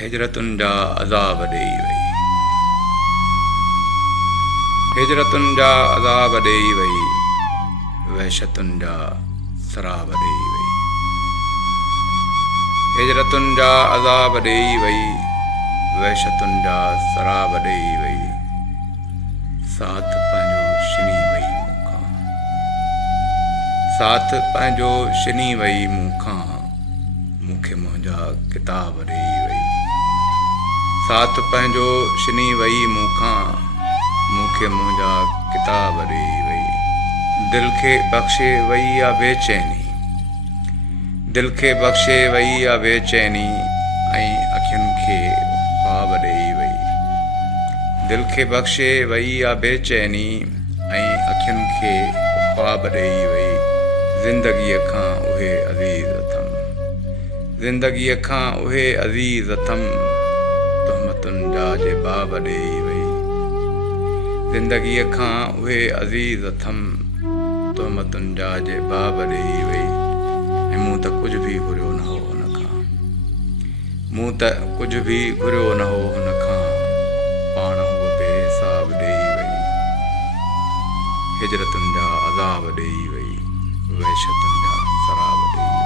हिजरतुनि जा अज़ाब ॾेई वई। हिजरतुनि जा अज़ाब ॾेई वई, वहशतुनि जा सराब ॾेई वई। हिजरतुनि जा अज़ाब ॾेई वई, वहशतुनि जा सराब ॾेई वई। साथ पंहिंजो छिनी वई मूंखां, साथ पंहिंजो छिनी वई मूंखां, मूंखे मुंहिंजा किताब ॾेई वई। साथ पंहिंजो छिनी वई मूंखां, मूंखे मुंहिंजा किताब ॾेई वई। दिलि खे बख़्शे वई आहे बेचैनी, दिलि खे बख़्शे वई आहे बेचैनी, ऐं अखियुनि खे ख्वाब ॾेई वई। दिलि खे बख़्शे वई आहे बेचैनी, ऐं अखियुनि खे ख्वाब ॾेई वई। ज़िंदगीअ खां उहे अज़ीज़ अथमि, ज़िंदगीअ खां उहे अज़ीज़ अथमि, तोहमतुनि जा जवाब ॾेई वई। ज़िंदगीअ खां उहे अज़ीज़ अथमि, तोहमतुनि जा जवाब ॾेई वई। ऐं मूं त कुझु बि घुरियो न हो हुन खां, मूं त कुझु बि घुरियो न हो हुन खां, पाण हूअ बेहिसाब ॾेई वई। हिजरतुनि जा अज़ाब ॾेई वई, वहशतुनि जा सराब ॾेई वई।